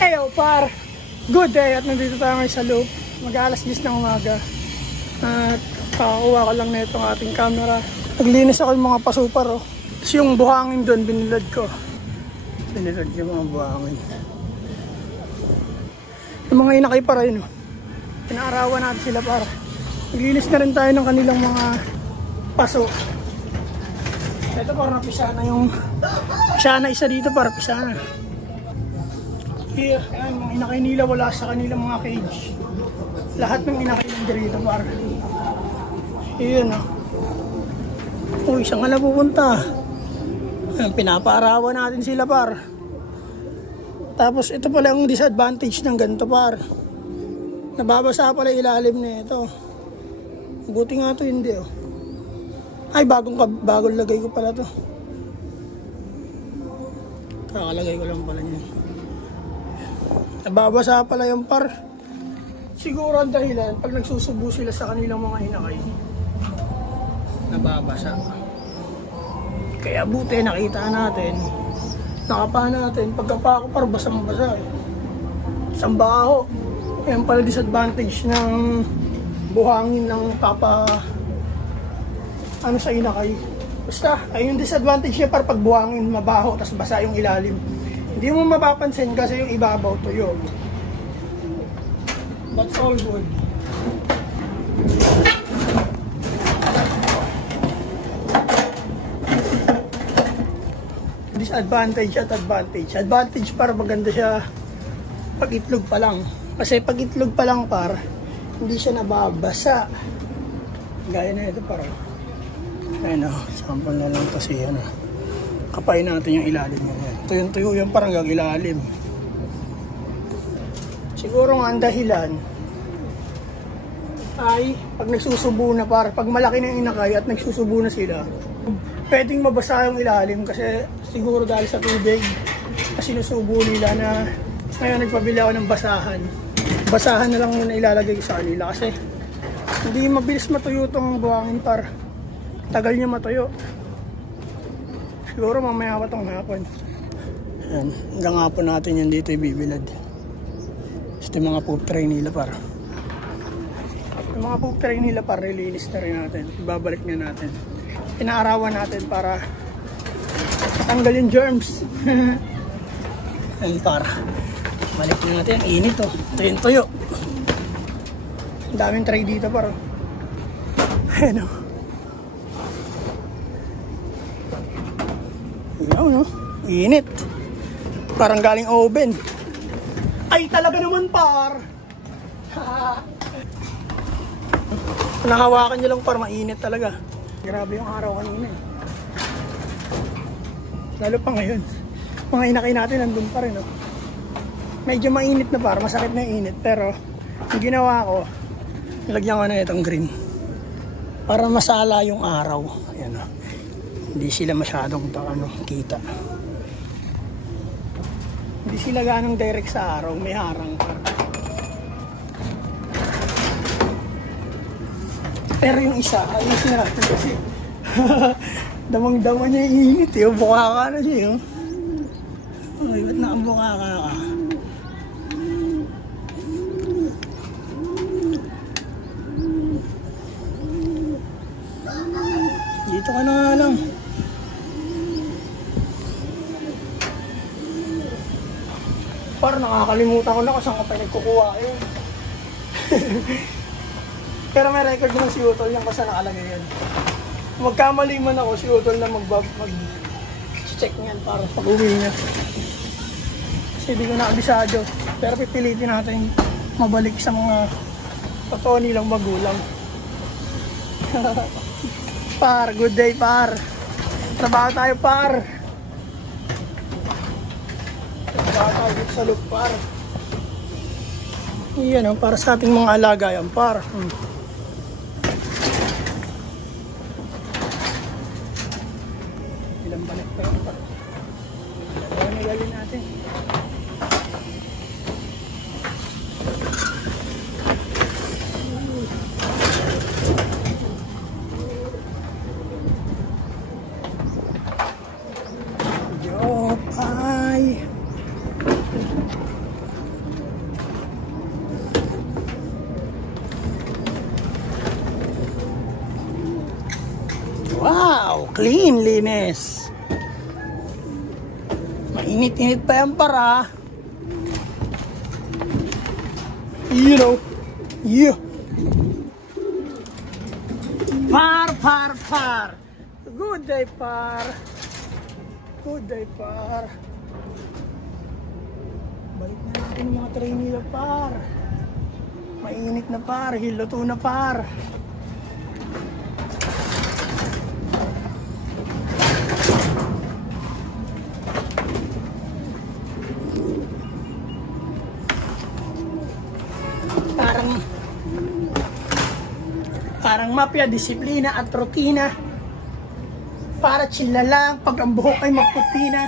Eyo par, good day at nandito tayo ngayon sa loop. Mag-alas 10 ng umaga. At kakakuha ko lang na itong ating camera. Naglinis ako yung mga pasupar oh. Tapos yung buhangin doon, binilad ko. Binilad yung mga buhangin. Yung mga inakay para yun oh. Pinaarawan natin sila para. Naglinis na rin tayo ng kanilang mga paso. Ito para napisa na yung pisa na isa dito para pisa na. Kaya ayan, mga inakay nila wala sa kanilang mga cage. Lahat ng inakay nila dito par. Ayan o. Uy, saan nga na pupunta? Ayan, pinapaarawan natin sila par. Tapos ito pala yung disadvantage ng ganito par. Nababasa pala ilalim na ito. Buti nga ito hindi o. Ay, bagong lagay ko pala to. Kakalagay ko lang pala niyan. Nababasa pala yung par. Siguro ang dahilan, pag nagsusubo sila sa kanilang mga inakay, nababasa. Kaya buti nakita natin, nakapa natin, pagkapa ko par basang-basa eh. Isang baho. Ayan pala disadvantage ng buhangin ng sa inakay. Basta, ay yung disadvantage niya par pag buhangin mabaho, tas basa yung ilalim. Hindi mo mapapansin kasi yung ibabaw tuyo. That's all good. Disadvantage at advantage. Advantage para maganda siya pag itlog pa lang. Kasi pag itlog pa lang par, hindi siya nababasa. Gaya na ito par. Ayun o, sample na lang kasi yan o. Kapain natin yung ilalim yan. Tuyo yan parang hanggang ilalim. Siguro nga ang dahilan ay pag nagsusubo na par, pag malaki na yung inakay at nagsusubo na sila, pwedeng mabasa yung ilalim kasi siguro dahil sa tubig na sinusubo nila na ngayon nagpabili ako ng basahan. Basahan na lang muna ilalagay ko sa kanila kasi hindi mabilis matuyo itong buhangin par. Tagal niya matuyo. Siguro mamaya pa itong hapon. Ayan, hanggang hapon natin yan dito ibibilad. Ito yung mga poop tray nila par. Yung mga poop tray nila par, release na rin natin. Ibabalik na natin. Inaarawan natin para tanggal yung germs. Ayan par. Balik na natin. Ang init oh. Ito yung tuyo. Ang daming tray dito par. Ayan oh. Ayan oh. Init. Parang galing oven. Ay talaga naman par. Nahawakan nyo lang par, mainit talaga. Grabe yung araw kanina eh. Lalo pa ngayon. Mga inakay natin nandun pa rin oh. Medyo mainit na par, masakit na yung init. Pero yung ginawa ko, nilagyan ko na itong green para masala yung araw. Ayan oh. Hindi sila masyadong kita. Hindi sila ganong direct sa araw, may harang pa. Pero yung isa, ayusin natin kasi damang-dama niya yung init eh. Bukaka na siya yun. Ay, ba't nakabukaka ka? Dito ka na nga lang. Parang nakakalimutan ko na kung saan ko pa nagkukuha yun. Pero may record naman si Utol yung basta nakalagay yan. Magkamali man ako si Utol na mag-check niyan para pag uwi niya. Kasi hindi ko naabisado. Pero pipilitin natin mabalik sa mga totoo nilang magulang. Par, good day par. Trabaho tayo par. Dito sa loop par. Yan o, para sa ating mga alaga yan par. Ilang balik pa yan par. Ayan, nagalin natin. linis. Mainit-init pa yan para. You know. Yeah. Par. Good day, par. Good day, par. Balik na natin yung mga tray nila, par. Mainit na, par. Hiluto na, par. Parang mafia, disiplina at rutina. Para chill na lang pag ang buhok ay magputi na.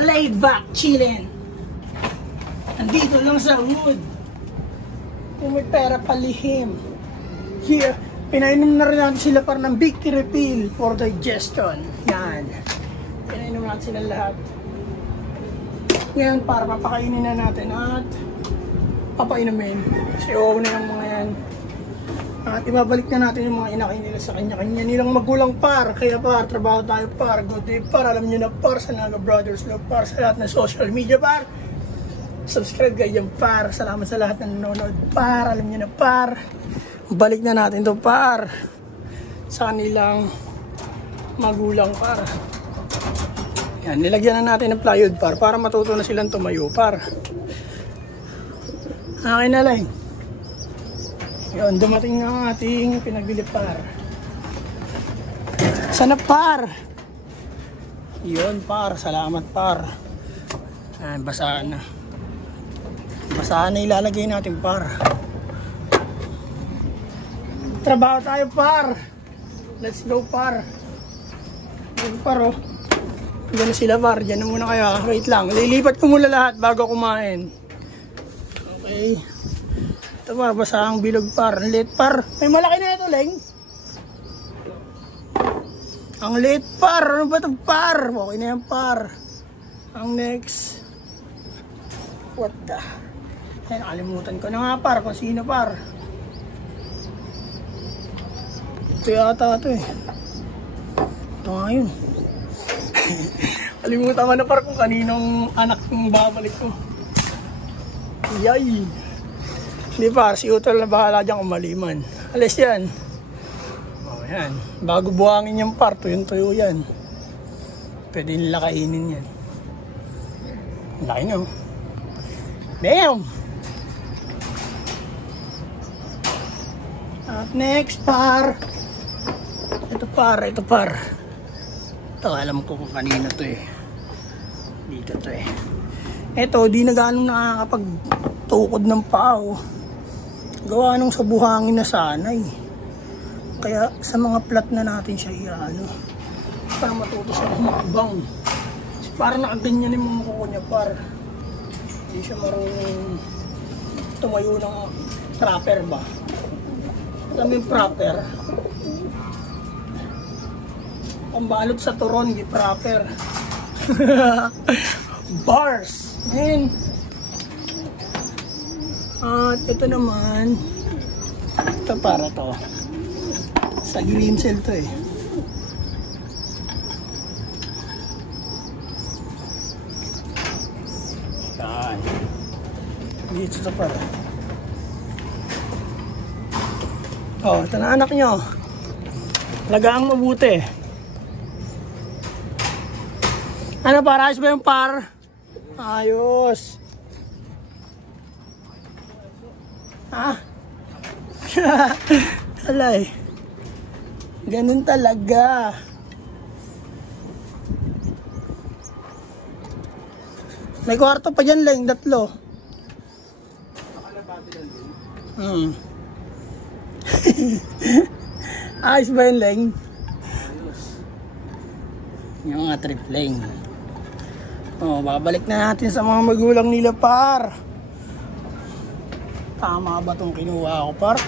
Laid back, chillin'. Andito lang sa wood. Kung may pera palihim. Here, pinainom na rin natin sila para ng victory pill for digestion. Yan. Pinainom natin sila lahat. Yan, para papakainin na natin at papainumin. Kasi oo na yung mga yan. At ibabalik na natin yung mga inakain nila sa kanya-kanya nilang magulang, par. Kaya par, trabaho tayo, par. Good day, par. Alam nyo na, par. Sa Naga Brothers Love, par. Sa lahat ng social media, par. Subscribe kayo dyan, par. Salamat sa lahat ng nanonood, par. Alam nyo na, par. Balik na natin to, par. Sa kanilang magulang, par. Yan, nilagyan na natin ng plywood, par, para matuto na silang tumayo, par. Akin na lang. Yun, dumating ang ating pinagbili, par. Sana, par. Yun, par. Salamat, par. Ayan, basaan na. Basaan na ilalagay natin, par. Trabaho tayo, par. Let's go, par. Yun, par, oh. Diyan na sila, par. Diyan na muna kayo. Wait lang. Lilipat ko muna lahat bago kumain. Okay. Ito, par. Basahang bilog, par. Ang liit, par. May malaki na ito, Leng. Ang liit, par. Ano ba ito, par? Okay na yan, par. Ang next. What the? Ay, nakalimutan ko na nga, par. Kung sino, par. Ito yata ito, eh. Ito nga yun. Kalimutan ko na, par, kung kaninong anak ng babalik ko. Yay! Hindi, par, si Utol na bahala dyan kung maliman. Alis yan. O, yan. Bago buhangin yung par, tuyong-tuyo yan. Pwede nila kainin yan. Laki nyo. Damn! At next, par. Ito, par. Ito, par. Ito, alam ko kung kanina to, eh. Dito to, eh. Ito, di na ganong nakakapagtukod ng pao. Gawa nung sa buhangin na sanay. Kaya sa mga plat na natin siya iano. Para matuto sa humakbang. Kasi parang nakaganyan yung mga kuko niya, par. Hindi siya marunong tumayo ng proper ba? Alam yung proper? Pambalot sa turon, di proper. Bars! Man! At ito naman, ito para to. Sa green cell to, eh. Yan. Dito to para. Oh, ito na anak nyo. Lagaang mabuti. Ano, para ayos ba yung par? Ayos. Ha? Alay. Ganun talaga. May kwarto pa dyan lang, 3. Ayos ba yun, Leng? Yung mga tripling. Oh, babalik na natin sa mga magulang nila, par. Tama ba itong kinuha ko, par?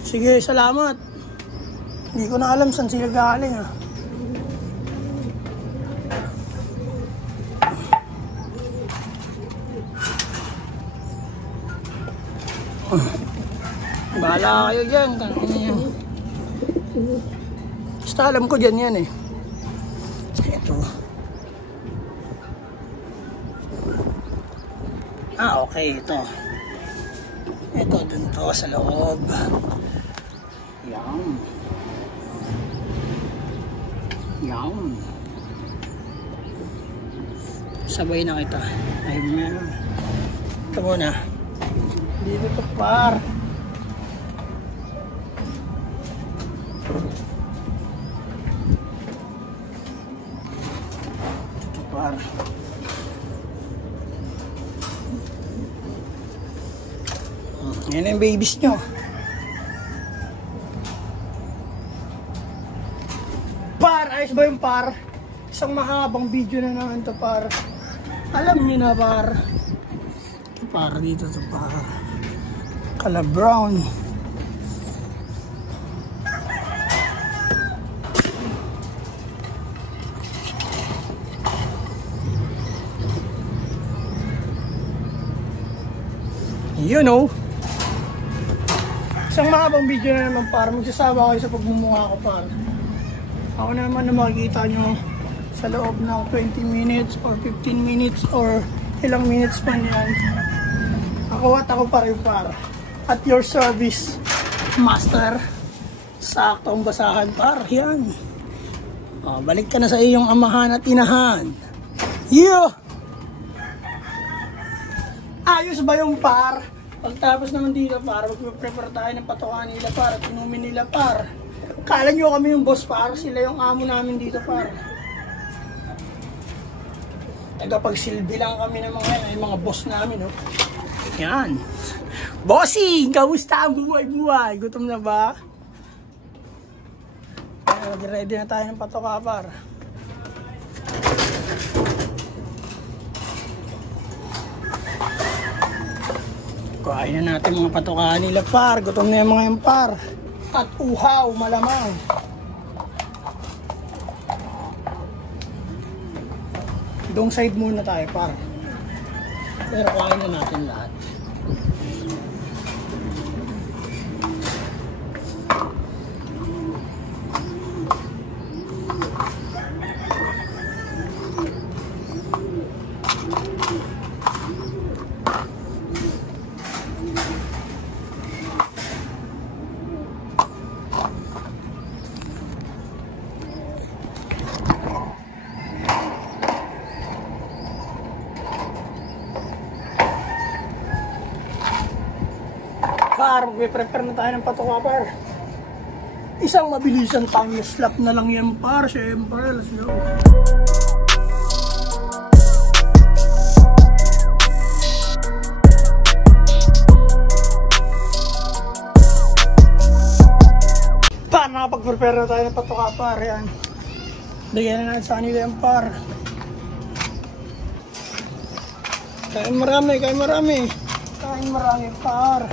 Sige, salamat. Hindi ko na alam saan sila galing, ah. Bahala kayo dyan. Basta alam ko dyan yan eh. Ito. Okay, ito. Ito, dun to sa loob. Yan. Yan. Sabay na kita. Ayun na. Ito muna. Dito to par. Ito par. Yan yung babies nyo. Par! Ayos ba yung par? Isang mahabang video na naman to par. Alam niyo na par. Ito par dito to par. Color brown. You know. Isang mahabang video na naman para magsasawa kayo sa pagmumukha ko par. Ako naman na makikita nyo sa loob ng 20 minutes or 15 minutes or ilang minutes man yan. Ako pa rin par. At your service, master. Saktong basahan par. Yan. Balik ka na sa iyong amahan at inahan. Yeah! Ayos ba yung par? Pagtapos naman dito par, mag-prepare tayo ng patukan nila par at inumin nila par. Kala nyo kami yung boss par, sila yung amo namin dito par. Tagapagsilbi lang kami ng mga boss namin, oh. Yan. Bossing, kamusta ang buhay-buhay? Gutom na ba? Ready na tayo ng patuka par. Kuhain na natin mga patukaan nila par. Gutom na yung mga yung par. At uhaw, malamang. Dong side muna tayo par. Pero kuhain na natin lahat. Par, mag-prepare na tayo ng patuka par. Isang mabilisan time slap na lang yan par. Siyempre, let's go. Par, nakapag-prepare na tayo ng patuka par. Yan. Bigyan na natin sa kanila yan par. Kain marami, kain marami. Kain marami par.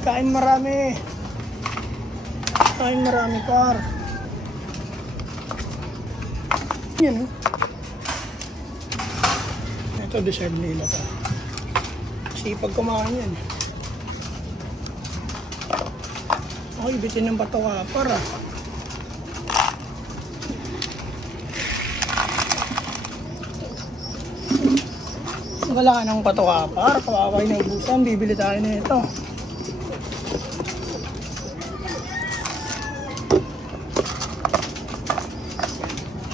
Kain marami. Kain marami par. Yan. Ito deserve nila pa. Sipag kumain yan. Okay, bitin ng patuka para. Wala ka ng patuka par. Kawaway na ubusan. Bibili tayo na ito.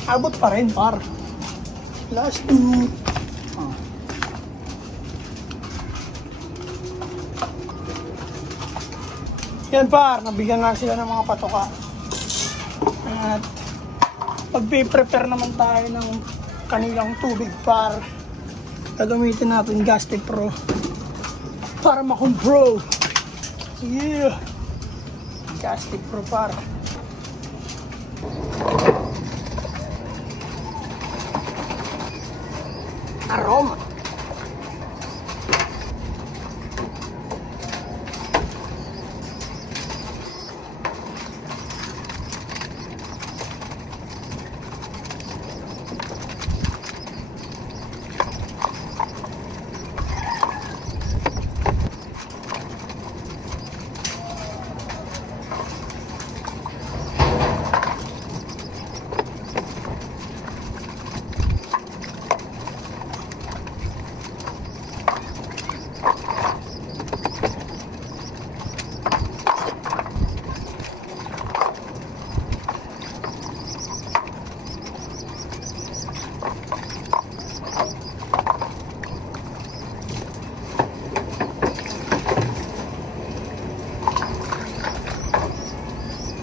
Abot pa rin par. Last two. Yan par, nabigyan nga sila ng mga patuka. At pag-prepare naman tayo ng kanilang tubig par. Gagamitin natin Gasti Pro para makumpro. Yeah. Gasti Pro par. Aroma.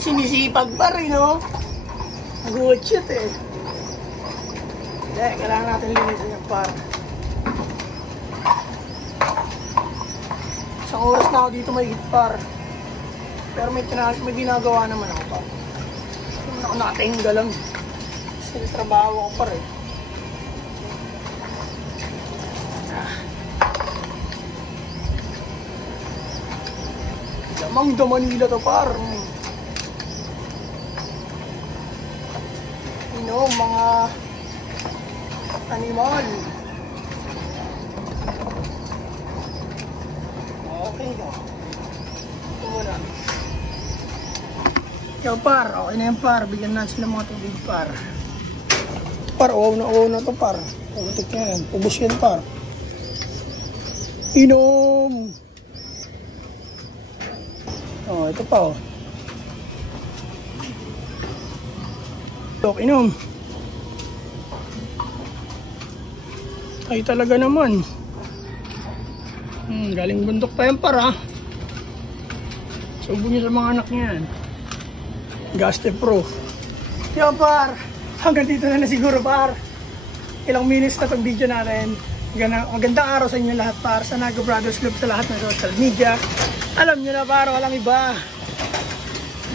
Sinisipag pa rin, no? Good shit, eh. Hindi, kailangan natin linisin yung par. Isang oras na ako dito may hit par. Pero may ginagawa naman ako par. Hindi naman ako nakatingga lang. Kasi trabaho ako par, eh. Damang da Manila to par. Mga animal. Okay na. Ito muna. Yo par, okay na yan par. Bigyan natin sila mga tubig par. Par, oo na to par. Putik yan. Ubus yan par. Inom. Oh, ito pa oh. Inom. Ay talaga naman. Galing bundok pa yan para. Subo niyo sa mga anak niyan. Gaste proof. Yo par, hanggang dito na siguro par. Ilang minutes na itong video natin. Magandang araw sa inyo lahat par. Sa Nago Brothers Club sa lahat ng social media. Alam nyo na par, walang iba.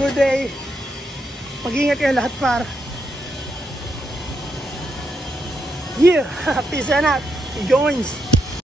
Good day. Mag-ingat kayo lahat par. Yeah, peace and out. He joins.